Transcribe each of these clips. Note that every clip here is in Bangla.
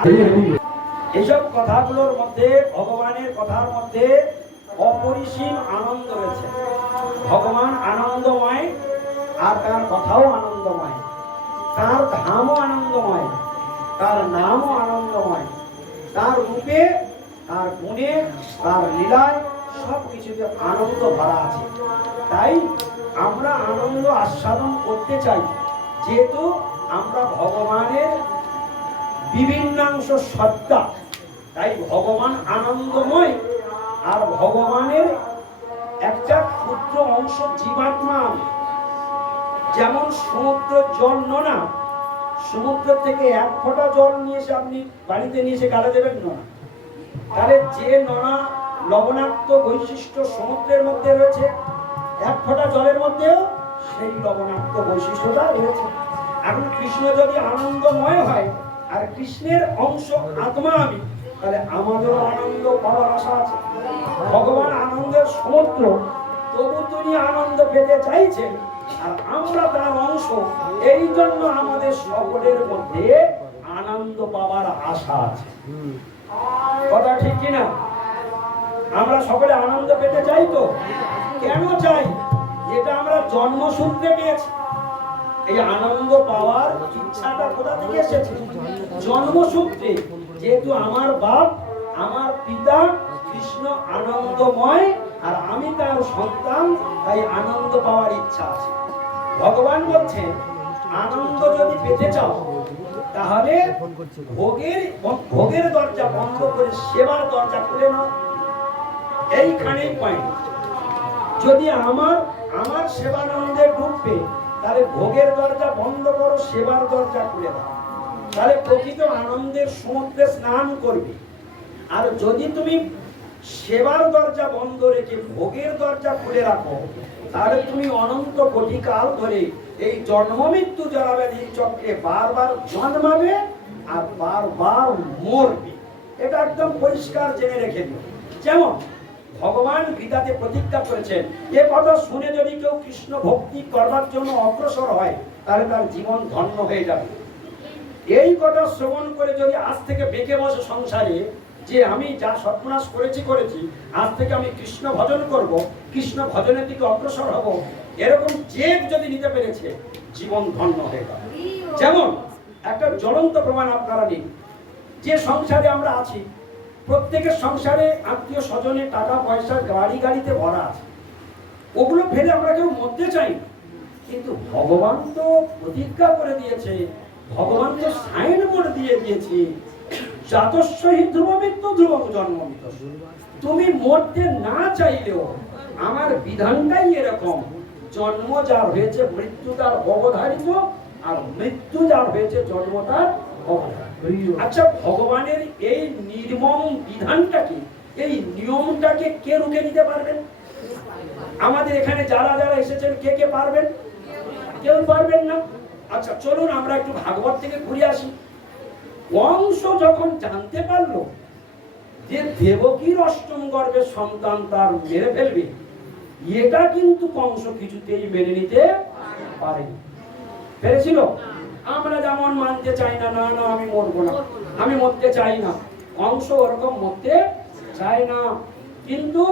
এইসব কথাগুলোর মধ্যে, ভগবানের কথার মধ্যে অপরিসীম আনন্দ রয়েছে। ভগবান আনন্দময়, আর তার কথাও আনন্দময়। তার ধামও আনন্দময়, তার নামও আনন্দময়। তার রূপে, তার গুণে, তার লীলায় সব কিছুতে আনন্দ ভরা আছে। তাই আমরা আনন্দ আস্বাদন করতে চাই। যেহেতু আমরা ভগবানের বিভিন্নাংশ সত্তা। তাই ভগবান আনন্দময় আর ভগবানের একটা ক্ষুদ্র অংশ জীবাত্মা। আমি। যেমন সমুদ্র জল নোনা, সমুদ্র থেকে এক ফোঁটা জল নিয়ে এসে আপনি বাড়িতে নিয়ে এসে গালে দেবেন না তাহলে যে নোনা লবণাক্ত বৈশিষ্ট্য সমুদ্রের মধ্যে রয়েছে, এক ফোঁটা জলের মধ্যেও সেই লবণাক্ত বৈশিষ্ট্যটা রয়েছে। এখন কৃষ্ণ যদি আনন্দময় হয় আর কৃষ্ণের অংশ আত্মা আমি, তাহলে আমাদেরও আনন্দ পাওয়ার আশা আছে। ভগবান আনন্দের সমুদ্র, তবু তিনি আনন্দ পেতে চাইছেন, আর আমরা তার অংশ, এই জন্য আমাদের সকলের মধ্যে আনন্দ পাওয়ার আশা আছে। কথা ঠিক কিনা আমরা সকলে আনন্দ পেতে চাই তো? কেন চাই? যেটা আমরা জন্মসূত্রে পেয়েছি। এই আনন্দ পাওয়ার ইচ্ছাটা কোথা থেকে এসেছে? জন্মসূত্রে। যেহেতু আমার বাপ, আমার পিতা কৃষ্ণ আনন্দময়, আর আমি তার সন্তান, তাই আনন্দ পাওয়ার ইচ্ছা আছে। ভগবান বলছেন, আনন্দ যদি পেতে চাও, তাহলে ভোগের ভোগের দরজা বন্ধ করে সেবার দরজা খুলে নাও। এইখানেই পয়েন্ট যদি আমার আমার সেবানন্দে ডুববে তাহলে ভোগের দরজা বন্ধ করো, সেবার দরজা খুলে দাও। তাহলে প্রকৃত আনন্দের সমুদ্রে স্নান করবে। আর যদি তুমি সেবার দরজা বন্ধ রেখে ভোগের দরজা খুলে রাখো, তাহলে তুমি অনন্ত কোটি কাল ধরে এই জন্ম মৃত্যু জরাব্যাধি চক্রে বারবার জন্মাবে আর বারবার মরবে। এটা একদম পরিষ্কার জেনে রেখে দিও। যেমন ভগবান গীতাতে প্রতিজ্ঞা করেছেন, এ কথা শুনে যদি কেউ কৃষ্ণ ভক্তি করবার জন্য অগ্রসর হয়, তাহলে তার জীবন ধন্য হয়ে যাবে। এই কথা শ্রবণ করে যদি আজ থেকে বেঁকে বসে সংসারে, যে আমি যা সর্বনাশ করেছি করেছি, আজ থেকে আমি কৃষ্ণ ভজন করব, কৃষ্ণ ভজনের দিকে অগ্রসর হব, এরকম জেদ যদি নিতে পেরেছে, জীবন ধন্য হয়ে যাবে। যেমন একটা জ্বলন্ত প্রমাণ আপনারা নিন, যে সংসারে আমরা আছি প্রত্যেকের সংসারে আত্মীয় স্বজনের টাকা পয়সা গাড়ি গাড়িতে ভরা আছে। ওগুলো ফেলে আমরা কেউ মরতে চাই কিন্তু ভগবান তো প্রতিজ্ঞা করে দিয়েছে, ভগবান তো সাইন বোর্ড দিয়ে দিয়েছে জন্মমিত তুমি মরতে না চাইলেও আমার বিধানটাই এরকম। জন্ম যার হয়েছে মৃত্যু তার অবধারিত, আর মৃত্যু যার হয়েছে জন্ম তার অবধারিত। আচ্ছা ভগবানের এই নির্মম বিধানটাকে, এই নিয়মটাকে কে রুখে দিতে পারবেন? আমাদের এখানে যারা যারা এসেছেন, কে কে পারবেন? কেউ পারবেন না? আচ্ছা চলুন আমরা একটু ভাগবত থেকে ঘুরে আসি। কংস যখন জানতে পারল যে দেবকীর অষ্টম গর্ভের সন্তান তার মেরে ফেলবে এটা কিন্তু কংস কিছুতেই মেনে নিতে পারেনি। পেরেছিল আমরা যেমন মানতে চাই না না না আমি মরবো না। আমি মরতে চাই না। কংস ওরকম মরতে চায় না। কিন্তু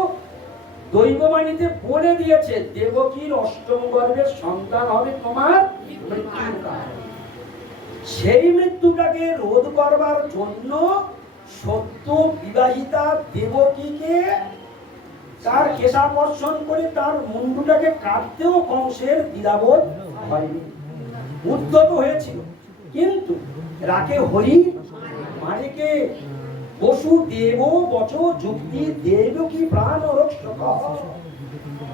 দৈববাণীতে বলে দিয়েছে দেবকীর অষ্টম গর্ভের সন্তান হবে তোমার সেই মৃত্যুটাকে রোধ করবার জন্য সত্য বিবাহিতা দেবকীকে তার কেশাকর্ষণ করে তার মুন্ডুটাকে কাটতেও কংসের দ্বিধাবোধ হয়নি। উদ্যত হয়েছিল। কিন্তু রাকে হরি মারিকে বসু দেব বচ যুক্তি দেব কি প্রাণ রক্ষক।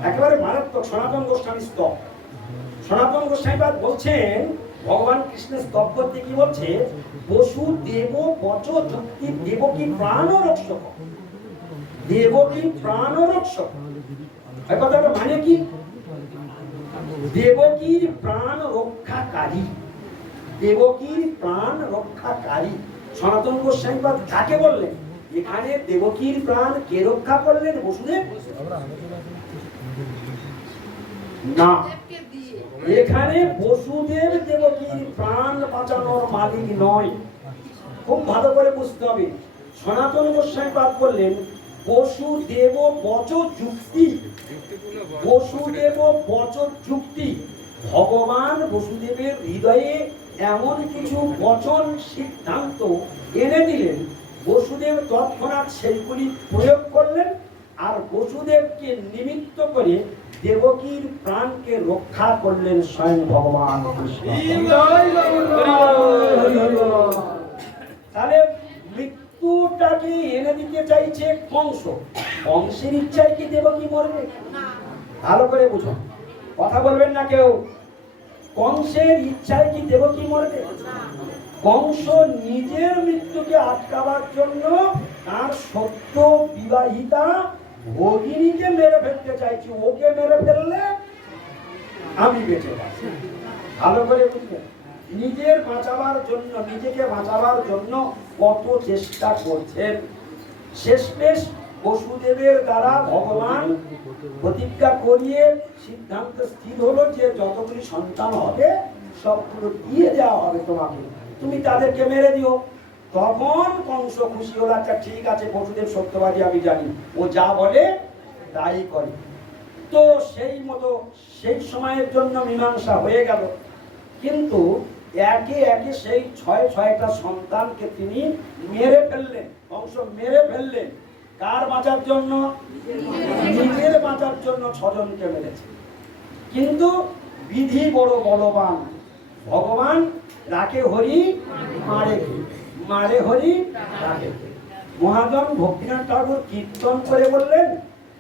একেবারে মারাত্মক সনাতন গোস্বামী স্তব। সনাতন গোস্বামী পাদ বলছেন, ভগবান কৃষ্ণের স্তব করতে কি বলছে? বসু দেব বচ যুক্তি দেব কি প্রাণ রক্ষক। দেব কি প্রাণ রক্ষক। কথাটা মানে কি? দেবকীর প্রাণ রক্ষাকারী। দেবকীর প্রাণ রক্ষাকারী। সনাতন গোস্বামী পাদ কাকে বললেন? এখানে দেবকীর প্রাণ কে রক্ষা করলেন? বসুদেব? না। এখানে বসুদেব দেবকীর প্রাণ বাঁচানোর মালিক নয়। খুব ভালো করে বুঝতে হবে। সনাতন গোস্বামী পাঠ করলেন বসুদেব বচ যুক্তি বসুদেব বচ যুক্তি ভগবান বসুদেবের হৃদয়ে এমন কিছু বচন সিদ্ধান্ত এনে দিলেন বসুদেব তৎক্ষণাৎ সেইগুলি প্রয়োগ করলেন আর বসুদেবকে নিমিত্ত করে দেবকীর প্রাণকে রক্ষা করলেন স্বয়ং ভগবান তাহলে মৃত্যুটাকে এনে দিতে চাইছে কংস কংসের ইচ্ছায় কি দেবকী মরবে? ভালো করে বুঝো। কথা বলবেন না কেউ। কংসের ইচ্ছায় কি দেবকী মরবে? কংস নিজের মৃত্যুকে আটকাবার জন্য তার সত্য বিবাহিতা ভগিনীকে মেরে ফেলতে চাইছি। ওকে মেরে ফেললে আমি বেঁচে যাব ভালো করে বুঝবেন। নিজের বাঁচাবার জন্য, নিজেকে বাঁচাবার জন্য কত চেষ্টা করছেন। শেষমেশ বসুদেবের দ্বারা ভগবান প্রতিজ্ঞা করিয়ে সিদ্ধান্ত স্থির হলো যে যতগুলি সন্তান হবে, সবগুলো দিয়ে দেওয়া হবে তোমাকে। তুমি তাদেরকে মেরে দিও। তখন কংস খুশি হলো আচ্ছা ঠিক আছে, বসুদেব, সত্যবাদী, আমি জানি। ও যা বলে, তাই করে। তো সেই মতো, সেই সময়ের জন্য মীমাংসা হয়ে গেল। কিন্তু একে একে সেই ছয় ছয়টা সন্তানকে তিনি মেরে ফেললেন, বংশ মেরে ফেললেন। কার বাঁচার জন্য? নিজের বাঁচার জন্য ছজনকে মেরেছে। কিন্তু বিধি বড় বলবান। ভগবান রাখে হরি, মারে? মারে হরি রাখে মহাজন ভক্তিনাথ ঠাকুর কীর্তন করে বললেন,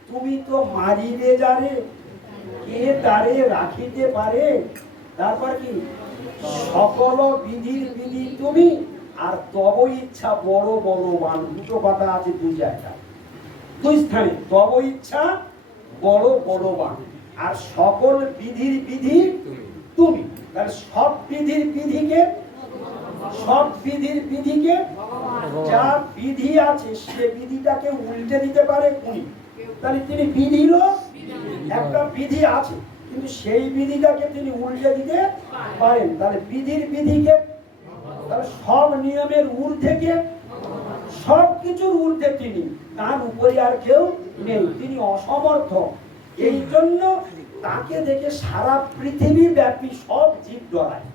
তুমি তো মারিবে যারে, কে তারে রাখিতে পারে? তারপর কি? সকল বিধির বিধি তুমি, আর তব ইচ্ছা বড় বলবান। দুটো কথা আছে দুই জায়গায়। দুই স্থানে তব ইচ্ছা বড় বলবান। আর সকল বিধির বিধি তুমি। তাহলে সব বিধির বিধিকে, সব বিধির বিধিকে যা বিধি আছে, সে বিধিটাকে উল্টে দিতে পারে উনি। তাহলে তিনি বিধিরও একটা বিধি আছে। কিন্তু সেই বিধিটাকে তিনি উল্টে দিতে পারেন। তাহলে বিধির বিধিকে, তাহলে সব নিয়মের ঊর্ধ্বে সব কিছুর ঊর্ধ্বে তিনি, তার উপরে আর কেউ নেই। তিনি অসমর্থ। এই জন্য তাকে দেখে সারা পৃথিবী ব্যাপী সব জীব ডরায়।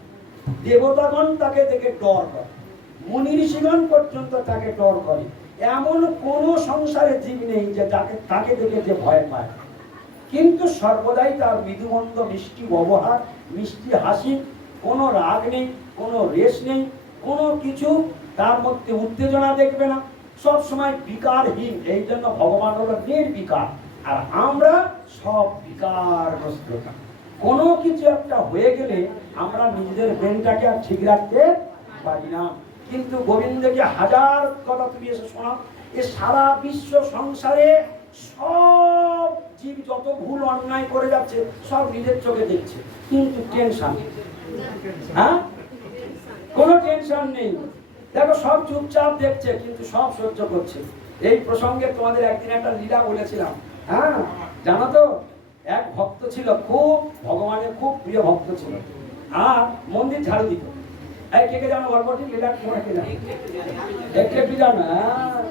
দেবতাগণ তাকে দেখে ডর করে। মুনি ঋষিগণ পর্যন্ত তাকে ডর করে। এমন কোন সংসারে জীব নেই যে তাকে তাকে দেখে যে ভয় পায়। কিন্তু সর্বদাই তার মৃদুমন্দ মিষ্টি ব্যবহার, মিষ্টি হাসি, কোনো রাগ নেই, কোনো রেশ নেই, কোনো কিছু তার মধ্যে উত্তেজনা দেখবে না। সব সময় বিকারহীন, এই জন্য ভগবান হলো নির্বিকার। আর আমরা সব বিকারগ্রস্ত কোনো কিছু একটা হয়ে গেলে আমরা নিজেদের ব্রেনটাকে আর ঠিক রাখতে পারি না। কিন্তু গোবিন্দকে হাজার কথা তুমি এসে শোনা এ সারা বিশ্ব সংসারে সব জীব যত ভুল অন্যায় করে যাচ্ছে, সব নিজের চোখে দেখছে। কিন্তু টেনশন হ্যাঁ? কোনো টেনশন নেই। দেখো, সব চুপচাপ দেখছে, কিন্তু সব সহ্য করছে। এই প্রসঙ্গে তোমাদের একদিন একটা লীলা বলেছিলাম। হ্যাঁ? জানো তো, এক ভক্ত ছিল, খুব ভগবানের খুব প্রিয় ভক্ত ছিল। আর মন্দির ঝাড়ু দিত। এই কে কে জানো গল্পটি লীলা তোমরা কে জানো? একটু একটু জানো? হ্যাঁ?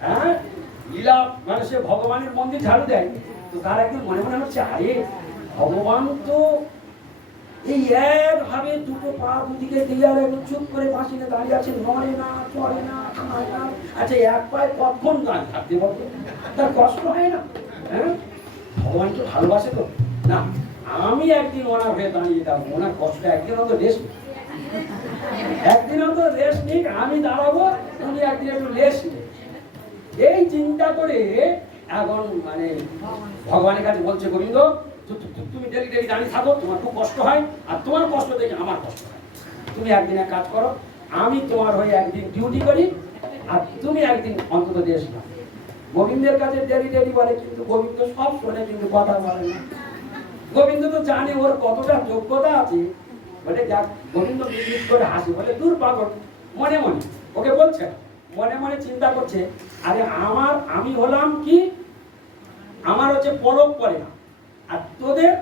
হ্যাঁ? লীলা মানে সে ভগবানের মন্দির ঝাড়ু দেয়, তো তার একদিন মনে মনে হচ্ছে, আরে, ভগবান তো এই একভাবে দুটো পা দুদিকে দেয়ালে একদম চুপ করে বাঁচিয়ে দাঁড়িয়ে আছে নড়ে না, চড়ে না খায় না আচ্ছা এক পায়ে কতক্ষণ দাঁড়িয়ে থাকতে বলতো, তার কষ্ট হয় না হ্যাঁ? ভগবানকে ভালোবাসে তো। না, আমি একদিন ওনার হয়ে দাঁড়িয়ে যাব, ওনার কষ্ট একদিন অত রেস্ট একদিন অত রেস্ট নিক, আমি দাঁড়াবো, উনি একদিন একটু রেস্ট নিক। এই চিন্তা করে এখন মানে ভগবানের কাছে বলছে, গোবিন্দ তুমি ডেলি ডেলি দাঁড়িয়ে থাকো, তোমার খুব কষ্ট হয়, আর তোমার কষ্ট দেখে আমার কষ্ট হয়। তুমি একদিন এক কাজ করো, আমি তোমার হয়ে একদিন ডিউটি করি, আর তুমি একদিন অন্তত দেশ নাও। গোবিন্দের কাছে ডেলি ডেলি বলে, কিন্তু গোবিন্দ সব শোনে, কিন্তু কথা বলে না। গোবিন্দ তো জানে ওর কতটা যোগ্যতা আছে। বলে যাক গোবিন্দ মিটমিট করে হাসি, বলে, দূর পাগল, মনে মনে, ওকে বলছে না। মনে মনে চিন্তা করছে, আরে আমার, আমি হলাম কি? আমার হচ্ছে পলক পড়ে না। আর তোদের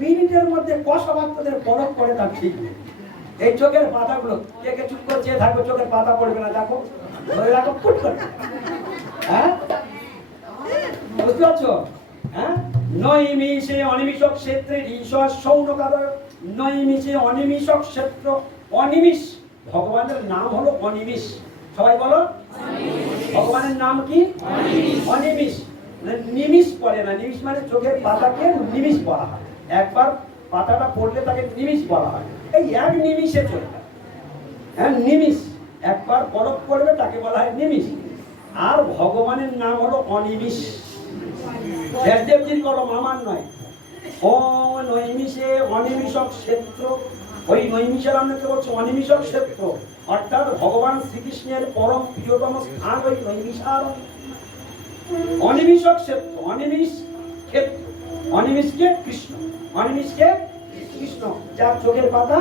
মিনিটের মধ্যে কষাবার তোদের পলক পড়ে তার ঠিক এই চোখের পাতাগুলো, কে কে চুপ করে চেয়ে থাকবে, চোখের পাতা পড়বে না, দেখো। ধরে রাখো, ফুট করে। হ্যাঁ? বুঝতে পারছ? হ্যাঁ? নৈমিষে অনিমিষক ক্ষেত্রে ঈশ্বর সৌনকাদর। নৈমিষে অনিমিষক ক্ষেত্র অনিমিষ। ভগবানের নাম হলো অনিমিষ। সবাই বলো? ভগবানের নাম কি? অনিমিষ। মানে নিমিষ পড়ে না। নিমিষ মানে চোখের পাতাকে নিমিষ বলা হয়। একবার পাতাটা পড়লে তাকে নিমিষ বলা হয়। এই এক নিমিষে চলে যায়। হ্যাঁ নিমিষ। একবার বরফ পড়বে তাকে বলা হয় নিমিষ। আর ভগবানের নাম হলো অনিমিষ। ব্যাসদেবজির কলম আমার নয়। ও নৈমিষে অনিমিষক ক্ষেত্র ওই নৈমিষের আমাকে বলছে অনিমিষক ক্ষেত্র। অর্থাৎ ভগবান শ্রীকৃষ্ণের পরম প্রিয়তম স্থান ওই নৈমিষার অনিমিষক ক্ষেত্র, অনিমিষ ক্ষেত্র, অনিমিষকে কৃষ্ণ অনিমিষকে কৃষ্ণ, যার চোখের পাতা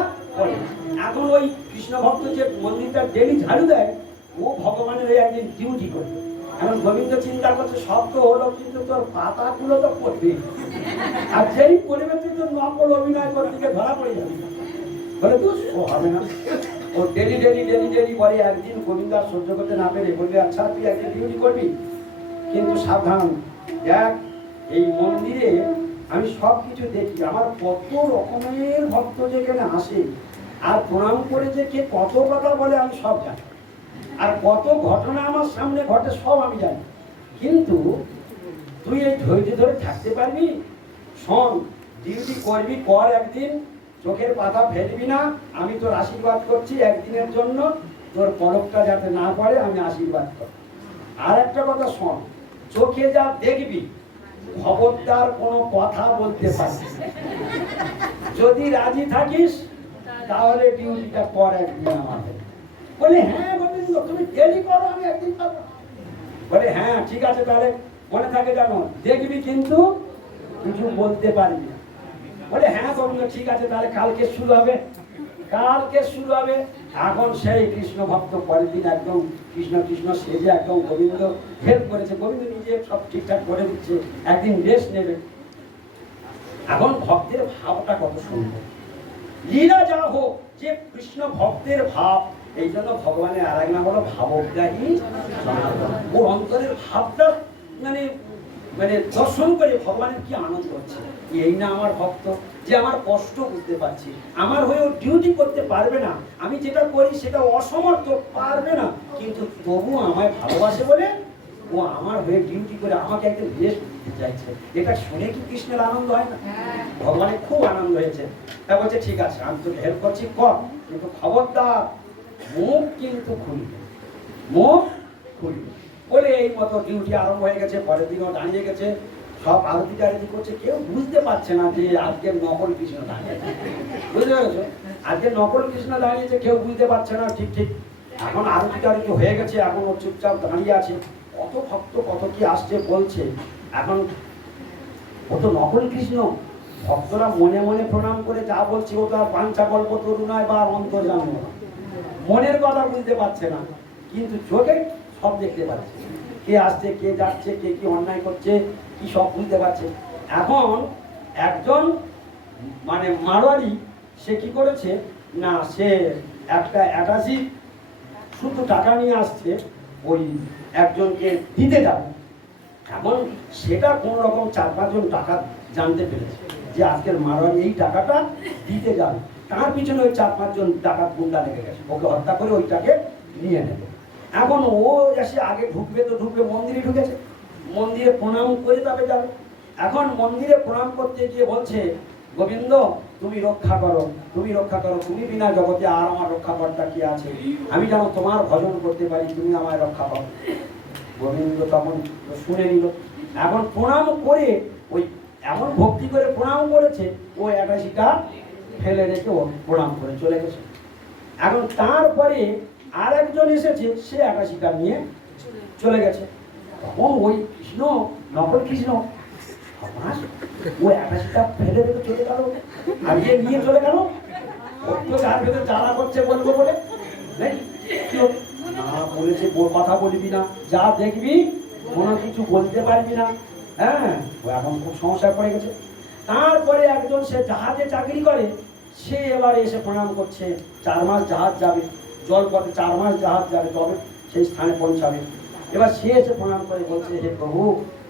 এখন ওই কৃষ্ণ ভক্ত যে মন্দিরটা ডেলি ঝাড়ু দেয়, ও ভগবানের ওই একদিন ডিউটি করবে এখন গোবিন্দ চিন্তা করছে তো হলো, কিন্তু তোর পাতাগুলো তো পড়বে। আর যেই পড়বে তুই তো নকল অভিনয় করতে ধরা পড়ে যাবি। বলে তো ও হবে না। ও ডেলি ডেলি ডেলি ডেলি পরে একদিন গোবিন্দ সহ্য করতে না পেরে বলবে আচ্ছা তুই একদিন ডিউটি করবি? কিন্তু সাবধান। দেখ, এই মন্দিরে আমি সব কিছু দেখি। আমার কত রকমের ভক্ত যেখানে আসে, আর প্রণাম করে যে কে কত কথা বলে আমি সব জানি। আর কত ঘটনা আমার সামনে ঘটে, সব আমি জানি। কিন্তু তুই এই ধৈর্য ধরে থাকতে পারবি? শোন, ডিউটি করবি কর একদিন চোখের পাতা ফেলবি না, আমি তোর আশীর্বাদ করছি একদিনের জন্য। তোর পরকটা যাতে না পড়ে, আমি আশীর্বাদ করি আর একটা কথা শোন, চোখে যা দেখবি, খবরদার কোনো কথা বলতে পারবি। যদি রাজি থাকিস, তাহলে ডিউটিটা কর একদিন আমাদের। বলে হ্যাঁ গোবিন্দ, তুমি ডেলি করো, আমি একদিন পাবো বলে হ্যাঁ ঠিক আছে তাহলে। মনে থাকে জানো দেখবি কিন্তু কিছু বলতে পারবি বলে হ্যাঁ গোবিন্দ ঠিক আছে, তাহলে কালকে শুরু হবে। কালকে শুরু হবে। এখন সেই কৃষ্ণ ভক্ত পরের দিন একদম কৃষ্ণ কৃষ্ণ সেজে একদম গোবিন্দ হেল্প করেছে। গোবিন্দ নিজে সব ঠিকঠাক করে দিচ্ছে, একদিন রেস্ট নেবে। এখন ভক্তের ভাবটা কত সুন্দর। লীলা যা হোক, যে কৃষ্ণ ভক্তের ভাব, এই জন্য ভগবানের আর এক নাম হলো জনার্দন। ওর অন্তরের ভাবটা মানে মানে দর্শন করে ভগবানের কি আনন্দ হচ্ছে? এই না আমার ভক্ত? যে আমার কষ্ট বুঝতে পারছি। আমার হয়েও ডিউটি করতে পারবে না। আমি যেটা করি সেটা অসমর্থ পারবে না। কিন্তু তবু আমায় ভালোবাসে বলে ও আমার হয়ে ডিউটি করে আমাকে একটা রেস্ট দিতে চাইছে। এটা শুনে কি কৃষ্ণের আনন্দ হয় না? ভগবানের খুব আনন্দ হয়েছে। তা বলছে ঠিক আছে আমি তোকে হেল্প করছি কর। কিন্তু খবরদার মুখ কিন্তু খুলবে মুখ খুলবে বলে এই মতো ডিউটি আরম্ভ হয়ে গেছে পরের দিনও দাঁড়িয়ে গেছে। সব আরতি টারতি করছে, কেউ বুঝতে পারছে না যে আজকে নকল কৃষ্ণ দাঁড়িয়েছে। বুঝতে আজকে নকল কৃষ্ণ দাঁড়িয়েছে, কেউ বুঝতে পারছে না, ঠিক ঠিক। এখন আরতি টারতি হয়ে গেছে, এখন ও চুপচাপ দাঁড়িয়ে আছে। কত ভক্ত, কত কি আসছে, বলছে। এখন ও তো নকল কৃষ্ণ। ভক্তরা মনে মনে প্রণাম করে যা বলছে, ও তো আর পাঞ্চা গল্প তরু নয় বা নয় মনের কথা বুঝতে পারছে না। কিন্তু চোখে সব দেখতে পাচ্ছে। কে আসছে, কে যাচ্ছে, কে কি অন্যায় করছে কি সব বুঝতে পারছে? এখন একজন মানে মারোয়ারি, সে কি করেছে? না, সে একটা একাশি শুধু টাকা নিয়ে আসছে, ওই একজনকে দিতে যাবে। এখন সেটা কোন রকম চার পাঁচজন টাকা জানতে পেরেছে যে আজকের মারোয়ারি এই টাকাটা দিতে যাবে। তার পিছনে ওই চার পাঁচজন টাকা গুন্ডা লেগে গেছে। ওকে হত্যা করে ওইটাকে নিয়ে নেবে। এখন ও এসে আগে ঢুকবে তো ঢুকবে, মন্দিরে ঢুকেছে। মন্দিরে প্রণাম করে তবে যাবে। এখন মন্দিরে প্রণাম করতে গিয়ে বলছে, গোবিন্দ, তুমি রক্ষা করো, তুমি রক্ষা করো, তুমি বিনা জগতে আর আমার রক্ষা কর্তা কি আছে? আমি যেন তোমার ভজন করতে পারি, তুমি আমায় রক্ষা করো। গোবিন্দ তখন শুনে নিল। এখন প্রণাম করে ওই এমন ভক্তি করে প্রণাম করেছে, ও একাশিটা ফেলে রেখে ও প্রণাম করে চলে গেছে। এখন তারপরে আর একজন এসেছে, সে একাশিটা নিয়ে চলে গেছে। তখন ওই কৃষ্ণ নকল কৃষ্ণ। সর্বনাশ, ও একাশিটা ফেলে রেখে চলে গেল। আর ইয়ে নিয়ে চলে গেল? ওর তো যার ভেতরে জ্বালা করছে বলব বলে? না বলেছে কথা বলবি না। যা দেখবি কোনো কিছু বলতে পারবি না। হ্যাঁ? ও এখন খুব সমস্যায় পড়ে গেছে। তারপরে একজন সে জাহাজে চাকরি করে সে এবারে এসে প্রণাম করছে। চার মাস জাহাজ যাবে। জল পথে চার মাস জাহাজ যাবে তবে সেই স্থানে পৌঁছাবে। এবার সে এসে প্রণাম করে বলছে, হে প্রভু,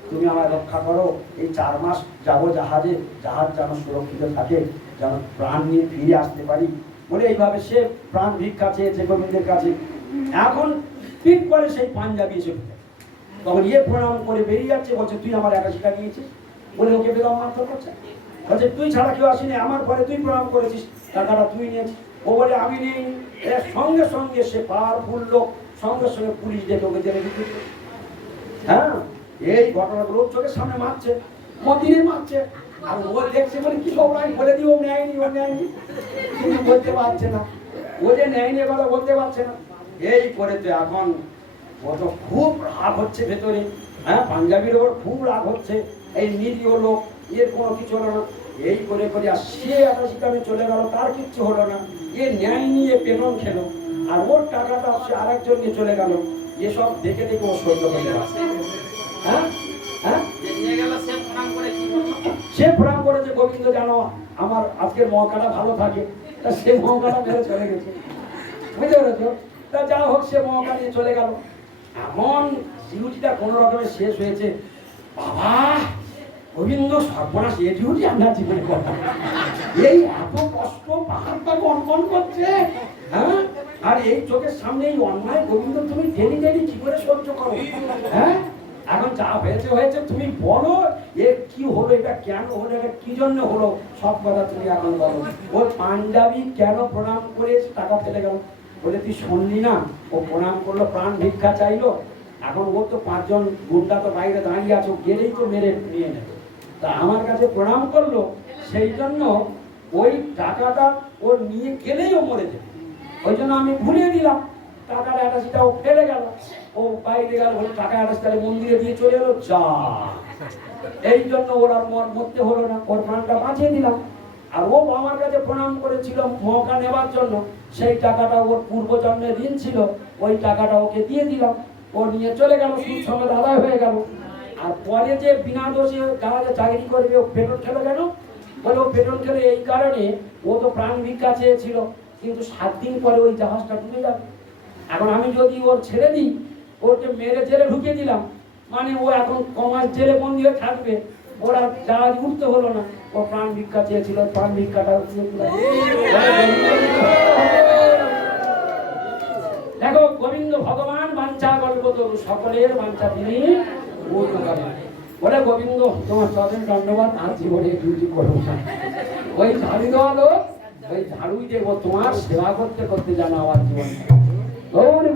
তুমি আমায় রক্ষা করো। এই চার মাস যাব জাহাজে, জাহাজ যেন সুরক্ষিত থাকে, যেন প্রাণ নিয়ে ফিরে আসতে পারি। বলে এইভাবে সে প্রাণ ভিক্ষা চেয়েছে গোবিন্দের কাছে এখন ঠিক করে সেই পাঞ্জাবি এসে। তখন ইয়ে প্রণাম করে বেরিয়ে যাচ্ছে, বলছে, তুই আমার একাশিটা গিয়েছিস বলে, ওকে বেদম মারধর করছে। বলছে, তুই ছাড়া কেউ আসেনি, আমার পরে তুই প্রণাম করেছিস, টাকাটা তুই নিয়েছিস। ও বলে, আমি নেই সঙ্গে সঙ্গে সে পাওয়ারফুল লোক সঙ্গে সঙ্গে পুলিশ ডেকে ওকে জেলে দিল। হ্যাঁ এই ঘটনাগুলো চোখের সামনে মারছে মন্দিরে মারছে। আর ও দেখছে বলে, কি সব নাই বলে দিও নেয়নি, ও নেয়নি। কিন্তু বলতে পারছে না। ও যে নেয়নি কথা বলতে পারছে না। এই করে তো এখন ও তো খুব রাগ হচ্ছে ভেতরে। হ্যাঁ পাঞ্জাবির ওপর খুব রাগ হচ্ছে। এই নিরীহ লোক, এর কোনো কিছু হলো না। এই করে করে আর সে একটা চলে গেল, তার কিচ্ছু হলো না। এ ন্যায় নিয়ে পেনন খেলো। আর ওর টাকাটা সে আরেকজন নিয়ে চলে গেল। এসব দেখে দেখে ও সহ্য করতে পারছে হ্যাঁ? হ্যাঁ? সে প্রণাম করেছে গোবিন্দ জানো আমার আজকের মৌকাটা ভালো থাকে। তা সে মৌকাটা মেরে চলে গেছে। বুঝতে পেরেছ? তা যা হোক সে মৌকা নিয়ে চলে গেল। এমন ডিউটিটা কোনো রকমের শেষ হয়েছে। বাবা গোবিন্দ সর্বনাশ এ ডিউটি আমরা জীবনে এই এত কষ্ট পাহাড়টা কনকন করছে। হ্যাঁ? আর এই চোখের সামনে এই অন্যায় গোবিন্দ, তুমি ডেলি ডেলি কি করে সহ্য করো? হ্যাঁ? এখন যা হয়েছে হয়েছে, তুমি বলো এ কি হলো, এটা কেন হলো, এটা কি জন্য হলো? সব কথা তুমি এখন বলো। ও পাঞ্জাবি কেন প্রণাম করে টাকা ফেলে গেল? বলে, তুই শুনলি না? ও প্রণাম করল, প্রাণ ভিক্ষা চাইলো। এখন ও তো পাঁচজন গুন্ডা তো বাইরে দাঁড়িয়ে আছে গেলেই তো মেরে নিয়ে নেবে। তা আমার কাছে প্রণাম করল, সেই জন্য ওই টাকাটা ও নিয়ে গেলেই ও মরে যাবে। ওই জন্য আমি ভুলিয়ে দিলাম। টাকাটা একটা ও ফেলে গেল। ও বাইরে গেল বলে টাকা একটা তাহলে মন্দিরে দিয়ে চলে এলো, যা। এই জন্য ওর আর মর মরতে হলো না। ওর প্রাণটা বাঁচিয়ে দিলাম। আর ও আমার কাছে প্রণাম করেছিল মৌকা নেবার জন্য। সেই টাকাটা ওর পূর্বজন্মের ঋণ ছিল। ওই টাকাটা ওকে দিয়ে দিলাম। ও নিয়ে চলে গেল, সুদ সমেত আদায় হয়ে গেল। আর পরে যে বিনা দোষে যারা যে চাকরি করবে, ও পেট্রোল খেলো কেন? বলে ও পেট্রোল খেলে এই কারণে ও তো প্রাণ ভিক্ষা চেয়েছিল। কিন্তু সাত দিন পরে ওই জাহাজটা ডুবে যাবে। এখন আমি যদি ওর ছেড়ে দিই ওকে মেরে জেলে ঢুকিয়ে দিলাম মানে ও এখন কমাস জেলে বন্দি হয়ে থাকবে, ওর জাহাজ উঠতে হলো না। ও প্রাণ ভিক্ষা চেয়েছিল, প্রাণ ভিক্ষাটা দেখো, গোবিন্দ ভগবান বাঞ্ছা গল্প তরু সকলের বাঞ্ছা তিনি বলে গোবিন্দ, তোমার চরণ দণ্ডবাদ আর জীবনে ডিউটি করব না। ওই দেওয়া লোক ওই ঝাড়ুই দেবো তোমার সেবা করতে করতে জানো আমার জীবন গৌরী